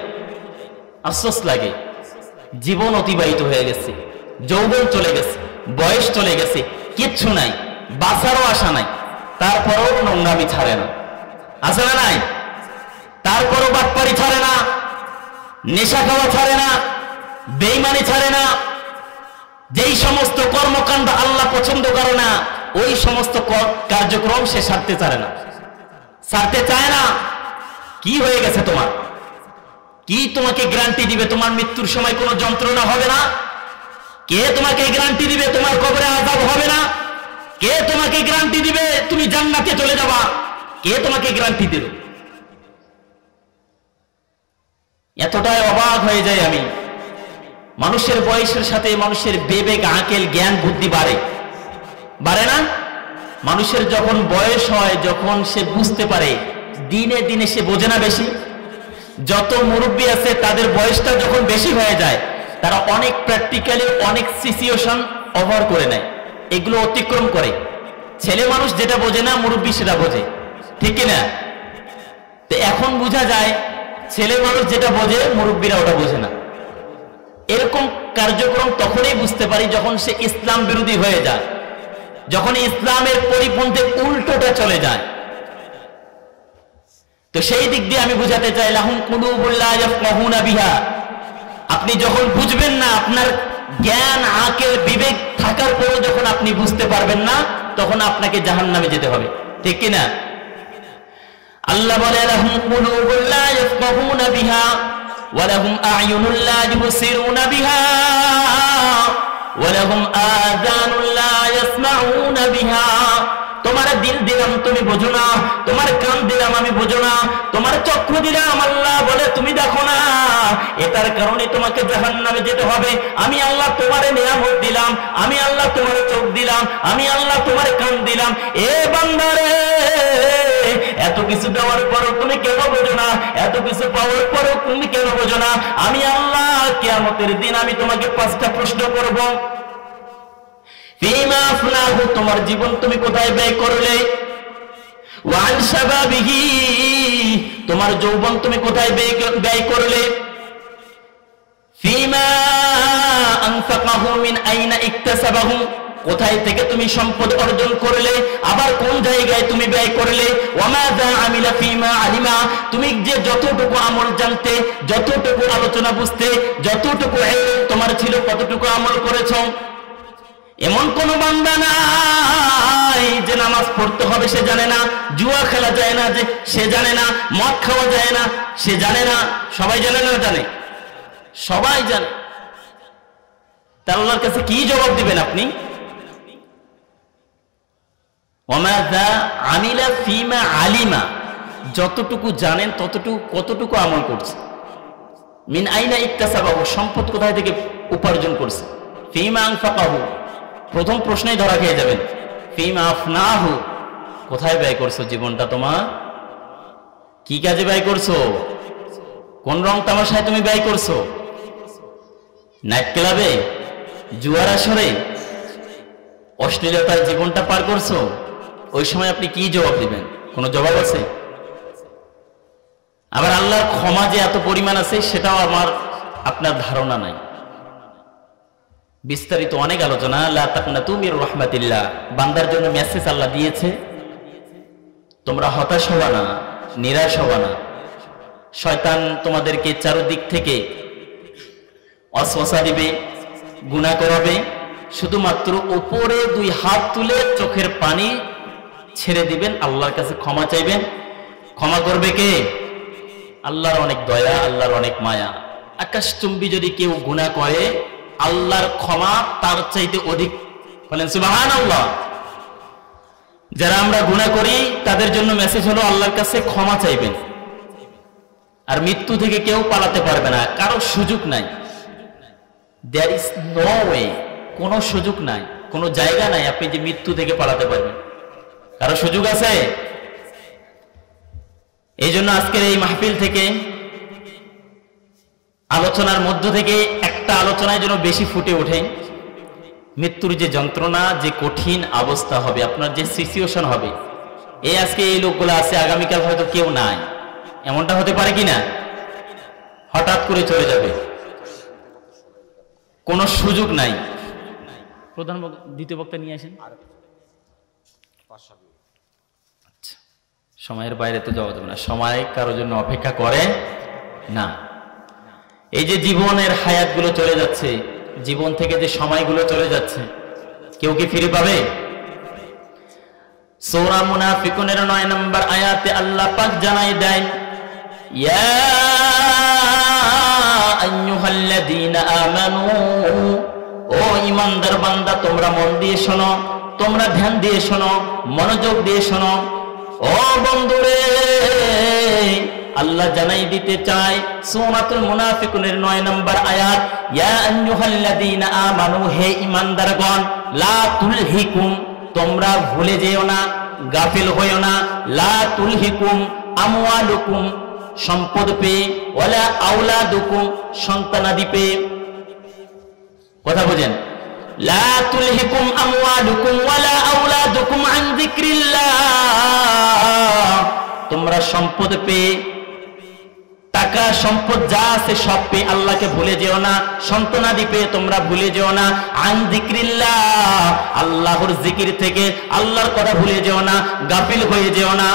আফসোস লাগে, জীবন অতিবাহিত হয়ে গেছে, যৌবন চলে গেছে, বয়স চলে গেছে, কিচ্ছু নাই, বাঁচারও আশা নাই, তারপরেও নোংরামি ছাড়ে না, আছে না নাই? তারপরও বাটপারি ছাড়ে না, নেশা খাওয়া ছাড়ে না, বেঈমানি ছাড়ে না। যেই সমস্ত কর্মকাণ্ড আল্লাহ পছন্দ করে না ওই সমস্ত কার্যক্রম সে ছাড়তে চায় না। কি হয়ে গেছে তোমার? কি তোমাকে গ্যারান্টি দিবে তোমার মৃত্যুর সময় কোনো যন্ত্রণা হবে না? কে তোমাকে গ্যারান্টি দিবে তোমার কবরে আযাব হবে না? কে তোমাকে গ্যারান্টি দিবে তুমি জান্নাতে চলে যাবা? কে তোমাকে গ্যারান্টি দিবে? এতটাই অবাক হয়ে যায় আমি। মানুষের বয়সের সাথে মানুষের বিবেক, আকেল, জ্ঞান, বুদ্ধি বাড়ে না? মানুষের যখন বয়স হয়, যখন সে বুঝতে পারে, দিনে দিনে সে বোঝে না বেশি। যত মুরব্বী আছে তাদের বয়সটা যখন বেশি হয়ে যায়, তারা অনেক প্র্যাকটিক্যালি অনেক সিচুয়েশন ওভার করে নেয়, এগুলো অতিক্রম করে। ছেলে মানুষ যেটা বোঝে না, মুরব্বী সেটা বোঝে, ঠিক কিনা? তো এখন বোঝা যায় ছেলে মানুষ যেটা বোঝে, মুরব্বীরা ওটা বোঝে না। এরকম কার্যক্রম তখনই বুঝতে পারি যখন সে ইসলাম বিরোধী হয়ে যায়, যখন ইসলামের পরিপন্থী উল্টোটা চলে যায়। তো সেই দিক দিয়ে আমি বুঝাতে চাই, লাহুম কুলুবুন লা ইয়াফকাহুনা বিহা। আপনি যখন বুঝবেন না, আপনার জ্ঞান, আকেল, বিবেক থাকার পরেও যখন আপনি বুঝতে পারবেন না, তখন আপনাকে জাহান্নামে যেতে হবে, ঠিক কি না? আল্লাহ বলে, লাহুম কুলুবুন লা ইয়াফকাহুনা বিহা ওয়া লাহুম আ'য়ুনুন লা ইউবসিরুনা বিহা ওয়া লাহুম আযানুন লা ইয়াসমাউনা বিহা। তোমার দিল দিলাম তুমি বোঝো না, তোমার কান দিলাম আমি বোঝো না, তোমার চক্ষু দিলাম আল্লাহ বলে তুমি দেখো না, এটার কারণে তোমাকে জাহান্নামে যেতে হবে। আমি আল্লাহ তোমারে নিয়ামত দিলাম, আমি আল্লাহ তোমার চোখ দিলাম, আমি আল্লাহ তোমার কান দিলাম। এ বান্দারে, এত কিছু দেওয়ার পরও তুমি কেন বোঝো না? এত কিছু পাওয়ার পরও তুমি কেন বোঝো না? আমি আল্লাহ কিয়ামতের দিন আমি তোমাকে 5টা প্রশ্ন করব। ফীমা আফনাহু, তোমার জীবন তুমি কোথায় ব্যয় করলে? ওয়া আন শাবাবিহি, তোমার যৌবন তুমি কোথায় ব্যয় করলে? ফীমা আনফাকাহু মিন আইনা ইকতাসাবাহু, কোথায় থেকে তুমি সম্পদ অর্জন করলে, আবার কোন জায়গায় তুমি ব্যয় করলে? ওয়া মাযা আমিলা ফীমা আলিমা, তুমি যে যতটুকু আমল জানতে, যতটুকু আলোচনা বুঝতে, যতটুকু ইলম তোমার ছিল, কতটুকু আমল করেছো? এমন কোন বান্দা নাই যে নামাজ পড়তে হবে সে জানে না, জুয়া খেলা যায় না যে সে জানে না, মদ খাওয়া যায় না সে জানে না। সবাই জানে না? জানে, সবাই জানে। তার আল্লাহর কাছে কি জবাব দিবেন আপনি? ওয়ামাযা আমিলা ফীমা আলিমা, যতটুকু জানেন ততটুকু, কতটুকু আমল করছে। মিন আইনা ইকতাসাবাহু, সম্পদ কোথায় থেকে উপার্জন করছে। ফীমা আনফাকাহু, প্রথম প্রশ্নেই ধরা খেয়ে যাবেন। ফীমা আফনাহু, কোথায় ব্যয় করছো জীবনটা তোমার? কি কাজে ব্যয় করছো? কোন রং তামাশায় তুমি ব্যয় করছো? নাইট ক্লাবে, জুয়ার আসরে, অশ্লীলতায় জীবনটা পার করছো? ওই সময় আপনি কি জবাব দিবেন? কোনো জবাব আছে? আবার আল্লাহর ক্ষমা যে এত পরিমাণ আছে সেটাও আপনার ধারণা নাই। বিস্তারিত অনেক আলোচনা। লা তাকনাতু মির রাহমাতিল্লাহ, বান্দার জন্য মেসেজ আল্লাহ দিয়েছে, তোমরা হতাশ হবা না, নিরাশ হবা না। শয়তান তোমাদেরকে চারদিক থেকে ওয়াসওয়াসা দিবে, গুনাহ করাবে, শুধুমাত্র উপরে 2 হাত তুলে চোখের পানি ছেড়ে দিবেন, আল্লাহর কাছে ক্ষমা চাইবেন। ক্ষমা করবে কে? আল্লাহর অনেক দয়া, আল্লাহর অনেক মায়া। আকাশচুম্বী যদি কেউ গুনাহ করে, আল্লাহর ক্ষমা তার চাইতে অধিক। বলেন সুবহানাল্লাহ। যারা আমরা গুনাহ করি তাদের জন্য মেসেজ হলো আল্লাহর কাছে ক্ষমা চাইবেন। আর মৃত্যু থেকে কেউ পালাতে পারবে না, কারো সুযোগ নাই। দেয়ার ইজ নো ওয়ে, কোনো সুযোগ নাই, কোনো জায়গা নাই আপনি যে মৃত্যু থেকে পালাতে পারবেন। কারো সুযোগ আছে? এই জন্য আজকের এই মাহফিল থেকে, আলোচনার মধ্য থেকে একটা আলোচনায় যেন বেশি ফুটে ওঠে মৃত্যুর যে যন্ত্রণা, যে কঠিন অবস্থা হবে, আপনার যে সিচুয়েশন হবে। এই আজকে এই লোকগুলো আছে, আগামীকাল হয়তো কেউ নাই, এমনটা হতে পারে কিনা? হঠাৎ করে চলে যাবে, কোনো সুযোগ নাই। প্রধান দ্বিতীয় বক্তা নিয়ে আসেন। সময়ের বাইরে তো যাওয়া যাবে না, সময় কারোর জন্য অপেক্ষা করে না। এই যে জীবনের হায়াতগুলো চলে যাচ্ছে, জীবন থেকে যে সময়গুলো চলে যাচ্ছে, কেউ কি ফিরে পাবে? সূরা মুনাফিকুনের 9 নম্বর আয়াতে আল্লাহ পাক জানাই দেন, ইয়া আইয়ুহাল্লাযীনা আমানু, ও ঈমানদার বান্দা তোমরা মন দিয়ে শোনো, তোমরা ধ্যান দিয়ে শোনো, মনোযোগ দিয়ে শোনো। ও বন্ধুরে, আল্লাহ জানাই দিতে চায় সূরাতুল মুনাফিকুনের 9 নম্বর আয়াত, ইয়া আইয়ুহাল্লাযীনা আমানু, হে ঈমানদারগণ, লা তুলহিকুম, তোমরা ভুলে যেও না, গাফিল হইও না, লা তুলহিকুম আমওয়ালুকুম, সম্পদ পেয়ে, ওয়ালা আওলাদুকুম, সন্তানাদি পেয়ে। কথা বুঝেন, লা তুলহিকুম আমওয়ালুকুম ওয়ালা আওলাদুকুম আন যিকরিল্লাহ, তোমরা সম্পদ পেয়ে, টাকা সম্পদ যা আছে সব পেয়ে আল্লাহকে ভুলে যেও না, সন্তানাদি পেয়ে তোমরা ভুলে যেও না, আন যিকরিল্লাহ, আল্লাহর জিকির থেকে, আল্লাহর কথা ভুলে যেও না, গাফিল হয়ে যেও না।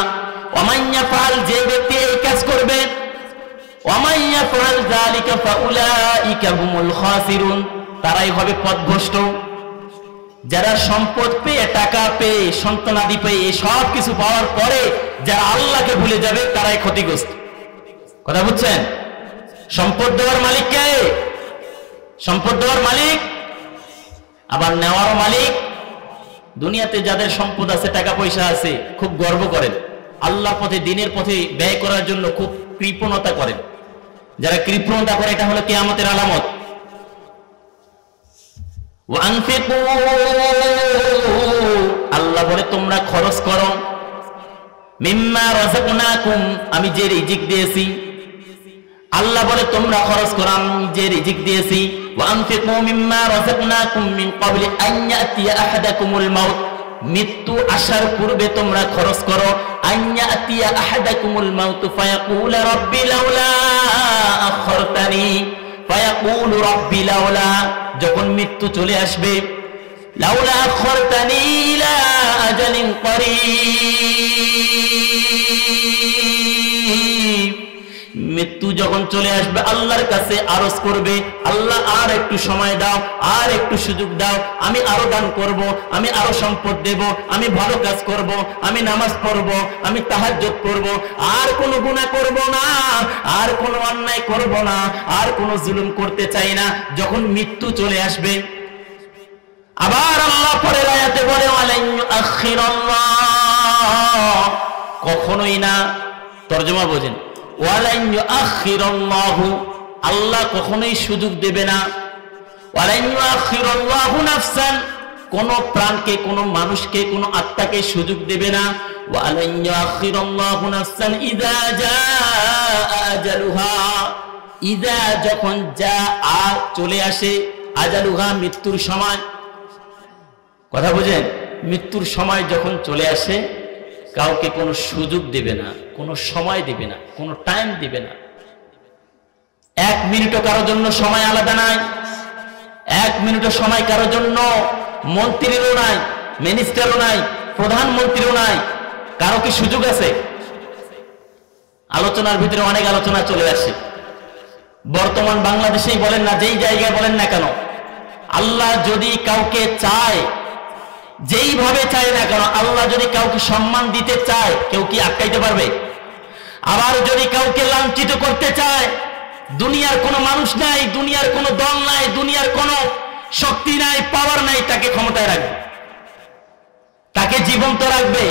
ওয়ামান ইয়াফআল, যে ব্যক্তি এই কাজ করবে, ওয়ামান ইয়াফআল যালিকা ফাউলাইকা হুমুল খাসিরুন, তারাই হবে পথভ্রষ্ট। যারা সম্পদ পেয়ে, টাকা পেয়ে, সন্তানাদি পেয়ে, এই সব কিছু পাওয়ার পরে যারা আল্লাহকে ভুলে যাবে তারাই ক্ষতিগ্রস্ত। কথা বুঝছেন? সম্পদ দেওয়ার মালিক কে? সম্পদ দেওয়ার মালিক, আবার নেওয়ার মালিক। দুনিয়াতে যাদের সম্পদ আছে, টাকা পয়সা আছে, খুব গর্ব করেন, আল্লাহর পথে, দ্বীনের পথে ব্যয় করার জন্য খুব কৃপণতা করেন। যারা কৃপণতা করে এটা হলো কিয়ামতের আলামত। ওয়ানফিকু, আল্লাহ বলে তোমরা খরচ করো, মিম্মা রাযাকনাকুম, আমি যে রিজিক দিয়েছি, আল্লাহ বলে তোমরা খরচ করো আমি যে রিজিক দিয়েছি। ওয়ানফিকু মিম্মা রাযাকনাকুম মিন ক্বাবলি আন ইয়াতিয়া আহাদাকুমুল মাউত, মৃত্যু আসার পূর্বে তোমরা খরচ করো। আন ইয়াতিয়া আহাদাকুমুল মাউত ফায়াকুল রাব্বি লাউলা আখরতানি, ফায়াকুল রাব্বি লাউলা, যখন মৃত্যু চলে আসবে, লাউলা আখরতানি ইলা আজালিন করিব, মৃত্যু যখন চলে আসবে আল্লাহর কাছে আরজ করবে, আল্লাহ আর একটু সময় দাও, আর একটু সুযোগ দাও, আমি আরো দান করব, আমি আরো সম্পদ দেব, আমি ভালো কাজ করব, আমি নামাজ পড়ব, আমি তাহাজ্জুদ করব, আর কোনো গুনাহ করব না, আর কোনো অন্যায় করব না, আর কোনো জুলুম করতে চাই না। যখন মৃত্যু চলে আসবে, আবার আল্লাহ পরের আয়াতে বলে, ওয়ালান ইউআখিরাল্লাহ, কখনোই না, তরজমা বোঝেন, ওয়ালান ইউআখিরাল্লাহু, আল্লাহ কখনোই সুযোগ দেবে না। ওয়ালান ইউআখিরাল্লাহু নাফসান, কোন প্রাণকে, কোন মানুষকে, কোন আত্মাকে সুযোগ দেবে না। ওয়ালান ইউআখিরাল্লাহু নাফসান ইযা জাআ আজালুহা, ইযা যখন জাআ চলে আসে, আজালুহা মৃত্যুর সময়। কথা বুঝেন, মৃত্যুর সময় যখন চলে আসে কাউকে কোনো সুযোগ দেবে না, কোনো সময় দেবে না, কোনো টাইম দিবে না। 1 মিনিটও কারোর জন্য সময় আলাদা নাই, 1 মিনিটও সময় কারোর জন্য মন্ত্রীরও নাই, মিনিস্টারও নাই, প্রধানমন্ত্রীও নাই। কারো কি সুযোগ আছে? আলোচনার ভিতরে অনেক আলোচনা চলে আসে। বর্তমান বাংলাদেশেই বলেন না, যেই জায়গায় বলেন না কেন, আল্লাহ যদি কাউকে চায়, যেইভাবে চায় না কেন, আল্লাহ যদি কাউকে সম্মান দিতে চায়, কেউ কি আটকাইতে পারবে? আবার যদি কাউকে লাঞ্ছিত করতে চায়, দুনিয়ার কোনো মানুষ নাই, দুনিয়ার কোনো দল নাই, দুনিয়ার কোনো শক্তি নাই, পাওয়ার নাই, তাকে ক্ষমতায় রাখবে, তাকে জীবন্ত রাখবে।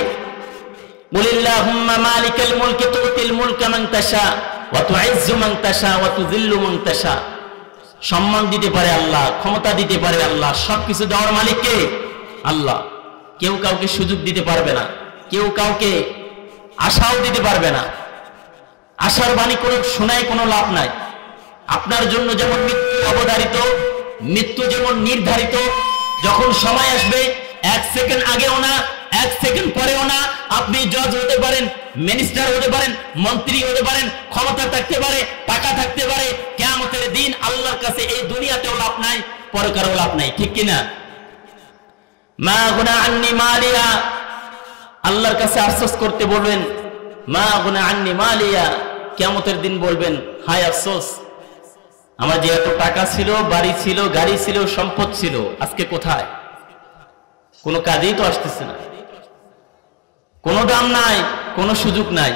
কুলিল্লাহুম্মা মালিকাল মুলকি তুতিল মুলকা মান তাশা ওয়া তুইজ্জু মান তাশা ওয়া তুযিল্লু মান তাশা। সম্মান দিতে পারে আল্লাহ, ক্ষমতা দিতে পারে আল্লাহ, সবকিছু দেওয়ার মালিক কে? আল্লাহ। কেউ কাউকে সুযোগ দিতে পারবে না, কেউ কাউকে আশাও দিতে পারবে না। আশার বাণী করে শোনায় কোনো লাভ নাই। আপনার জন্য যেমন মৃত্যু অবধারিত, মৃত্যু যেমন নির্ধারিত, যখন সময় আসবে 1 সেকেন্ড আগেও না, 1 সেকেন্ড পরেও না। আপনি জজ হতে পারেন, মিনিস্টার হতে পারেন, মন্ত্রী হতে পারেন, ক্ষমতা থাকতে পারে, টাকা থাকতে পারে, কিয়ামতের দিন আল্লাহর কাছে এই দুনিয়াতেও লাভ নাই, পরকালেও লাভ নাই, ঠিক কিনা? মা গুনা আন্নি মালিয়া, আল্লাহর কাছে আফসোস করতে বলবেন, মা গুনা আন্নি মালিয়া, কিয়ামতের দিন বলবেন, হায় আফসোস, আমার যে এত টাকা ছিল, বাড়ি ছিল, গাড়ি ছিল, সম্পদ ছিল, আজকে কোথায়? কোনো কাজেই তো আসতেছে না। কোনো দাম নাই, কোনো সুযোগ নাই।